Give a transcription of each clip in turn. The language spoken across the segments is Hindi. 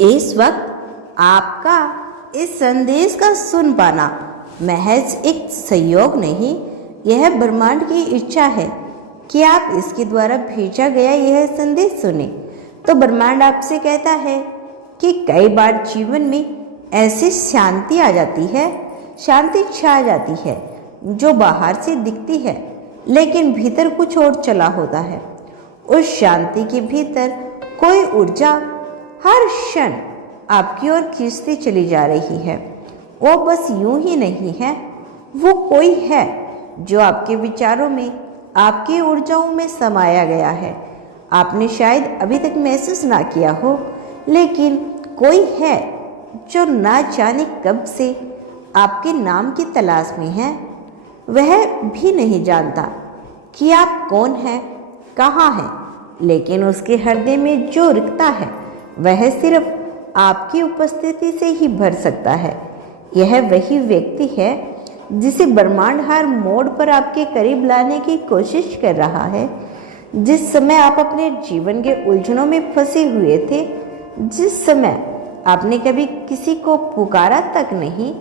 इस वक्त आपका इस संदेश का सुन पाना महज एक संयोग नहीं, यह ब्रह्मांड की इच्छा है कि आप इसके द्वारा भेजा गया यह संदेश सुने। तो ब्रह्मांड आपसे कहता है कि कई बार जीवन में ऐसी शांति आ जाती है, शांति छा जाती है जो बाहर से दिखती है लेकिन भीतर कुछ और चला होता है। उस शांति के भीतर कोई ऊर्जा हर क्षण आपकी ओर खींचती चली जा रही है। वो बस यूं ही नहीं है, वो कोई है जो आपके विचारों में, आपकी ऊर्जाओं में समाया गया है। आपने शायद अभी तक महसूस ना किया हो, लेकिन कोई है जो ना जाने कब से आपके नाम की तलाश में है। वह भी नहीं जानता कि आप कौन हैं, कहाँ हैं, लेकिन उसके हृदय में जो रिक्ता है वह सिर्फ आपकी उपस्थिति से ही भर सकता है। यह वही व्यक्ति है जिसे ब्रह्मांड हर मोड़ पर आपके करीब लाने की कोशिश कर रहा है। जिस समय आप अपने जीवन के उलझनों में फंसे हुए थे, जिस समय आपने कभी किसी को पुकारा तक नहीं,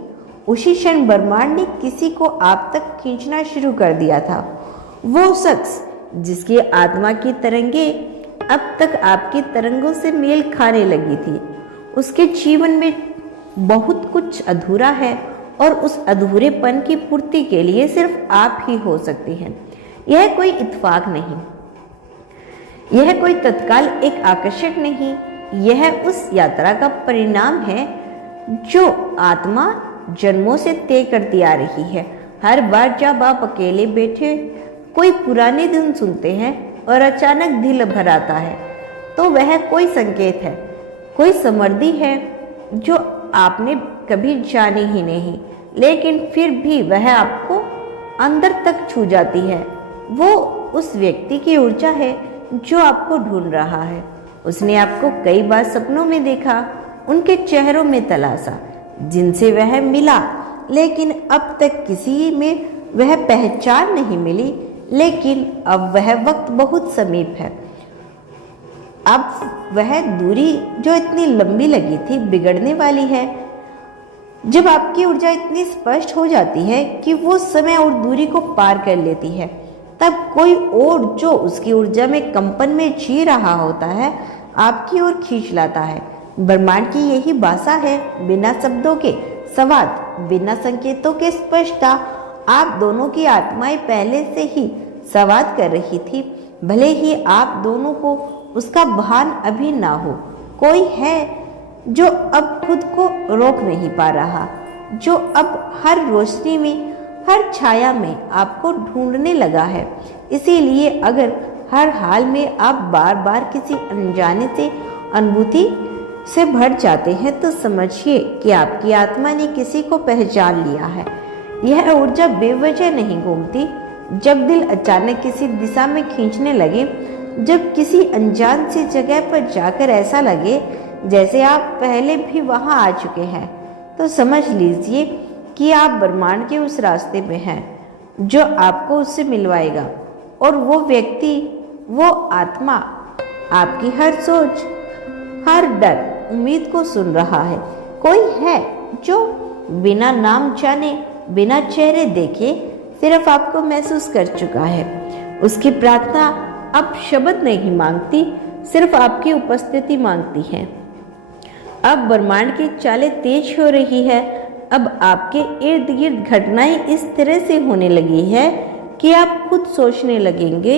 उसी क्षण ब्रह्मांड ने किसी को आप तक खींचना शुरू कर दिया था। वो शख्स जिसकी आत्मा की तरंगें अब तक आपकी तरंगों से मेल खाने लगी थी, उसके जीवन में बहुत कुछ अधूरा है और उस अधूरेपन की पूर्ति के लिए सिर्फ आप ही हो सकती हैं। यह कोई इत्तेफाक नहीं, यह कोई तत्काल एक आकर्षक नहीं, यह उस यात्रा का परिणाम है जो आत्मा जन्मों से तय करती आ रही है। हर बार जब आप अकेले बैठे कोई पुरानी धुन सुनते हैं और अचानक दिल भर आता है, तो वह कोई संकेत है, कोई समृद्धि है जो आपने कभी जानी ही नहीं, लेकिन फिर भी वह आपको अंदर तक छू जाती है। वो उस व्यक्ति की ऊर्जा है जो आपको ढूंढ रहा है। उसने आपको कई बार सपनों में देखा, उनके चेहरों में तलाशा जिनसे वह मिला, लेकिन अब तक किसी में वह पहचान नहीं मिली। लेकिन अब वह वक्त बहुत समीप है। अब वह दूरी जो इतनी लंबी लगी थी बिगड़ने वाली है। जब आपकी ऊर्जा इतनी स्पष्ट हो जाती है कि वो समय और दूरी को पार कर लेती है, तब कोई और जो उसकी ऊर्जा में कंपन में जी रहा होता है आपकी ओर खींच लाता है। ब्रह्मांड की यही भाषा है, बिना शब्दों के संवाद, बिना संकेतों के स्पष्टता। आप दोनों की आत्माएं पहले से ही संवाद कर रही थी, भले ही आप दोनों को उसका भान अभी ना हो। कोई है जो अब खुद को रोक नहीं पा रहा, जो अब हर रोशनी में, हर छाया में आपको ढूंढने लगा है। इसीलिए अगर हर हाल में आप बार बार किसी अनजाने से अनुभूति से भर जाते हैं, तो समझिए कि आपकी आत्मा ने किसी को पहचान लिया है। यह ऊर्जा बेवजह नहीं घूमती। जब दिल अचानक किसी दिशा में खींचने लगे, जब किसी अनजान सी जगह पर जाकर ऐसा लगे जैसे आप पहले भी वहां आ चुके हैं, तो समझ लीजिए कि आप ब्रह्मांड के उस रास्ते में हैं जो आपको उससे मिलवाएगा। और वो व्यक्ति, वो आत्मा आपकी हर सोच, हर डर, उम्मीद को सुन रहा है। कोई है जो बिना नाम जाने, बिना चेहरे देखे सिर्फ आपको महसूस कर चुका है। उसकी प्रार्थना अब शब्द नहीं मांगती, सिर्फ आपकी उपस्थिति मांगती है। अब ब्रह्मांड की चालें तेज हो रही है। अब आपके इर्द गिर्द घटनाएं इस तरह से होने लगी है कि आप खुद सोचने लगेंगे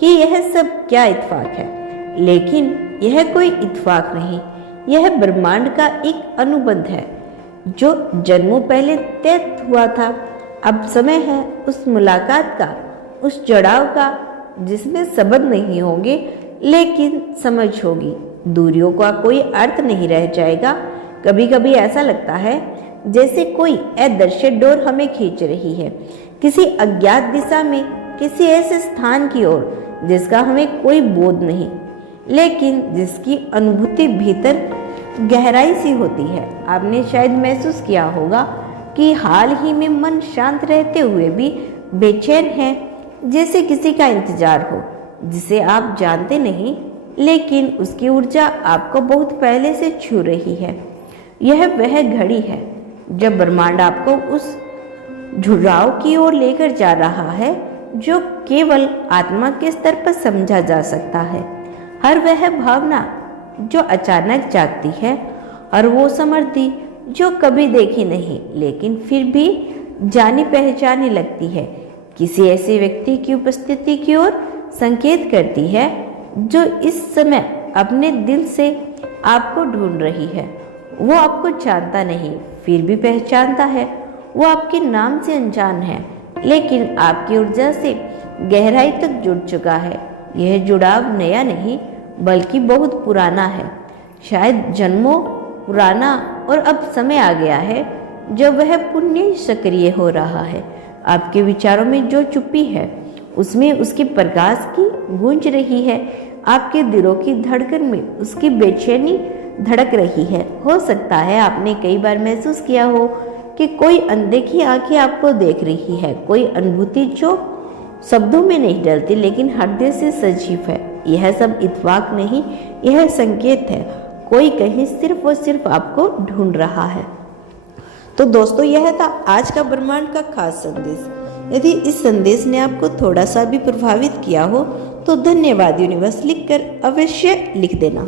कि यह सब क्या इत्तेफाक है। लेकिन यह कोई इत्तेफाक नहीं, यह ब्रह्मांड का एक अनुबंध है जो जन्मों पहले तय हुआ था। अब समय है उस मुलाकात का, उस जुड़ाव का जिसमें शब्द नहीं होंगे लेकिन समझ होगी। दूरियों का कोई अर्थ नहीं रह जाएगा। कभी कभी ऐसा लगता है जैसे कोई अदृश्य डोर हमें खींच रही है, किसी अज्ञात दिशा में, किसी ऐसे स्थान की ओर जिसका हमें कोई बोध नहीं, लेकिन जिसकी अनुभूति भीतर गहराई सी होती है। आपने शायद महसूस किया होगा कि हाल ही में मन शांत रहते हुए भी बेचैन है, जैसे किसी का इंतजार हो जिसे आप जानते नहीं लेकिन उसकी ऊर्जा आपको बहुत पहले से छू रही है। यह वह घड़ी है जब ब्रह्मांड आपको उस जुड़ाव की ओर लेकर जा रहा है जो केवल आत्मा के स्तर पर समझा जा सकता है। हर वह भावना जो अचानक जागती है और वो समृद्धि जो कभी देखी नहीं लेकिन फिर भी जानी पहचानी लगती है, किसी ऐसे व्यक्ति की उपस्थिति की ओर संकेत करती है जो इस समय अपने दिल से आपको ढूंढ रही है। वो आपको जानता नहीं फिर भी पहचानता है। वो आपके नाम से अनजान है लेकिन आपकी ऊर्जा से गहराई तक जुड़ चुका है। यह जुड़ाव नया नहीं बल्कि बहुत पुराना है, शायद जन्मों पुराना, और अब समय आ गया है जब वह पुण्य सक्रिय हो रहा है। आपके विचारों में जो चुप्पी है उसमें उसके प्रकाश की गूंज रही है। आपके दिलों की धड़कन में उसकी बेचैनी धड़क रही है। हो सकता है आपने कई बार महसूस किया हो कि कोई अनदेखी आंखें आपको देख रही है, कोई अनुभूति जो शब्दों में नहीं डलती लेकिन हृदय से सजीव है। यह सब इत्तेफाक नहीं, यह संकेत है। कोई कहीं सिर्फ और सिर्फ आपको ढूंढ रहा है। तो दोस्तों, यह था आज का ब्रह्मांड का खास संदेश। यदि इस संदेश ने आपको थोड़ा सा भी प्रभावित किया हो तो धन्यवाद यूनिवर्स लिखकर अवश्य लिख देना।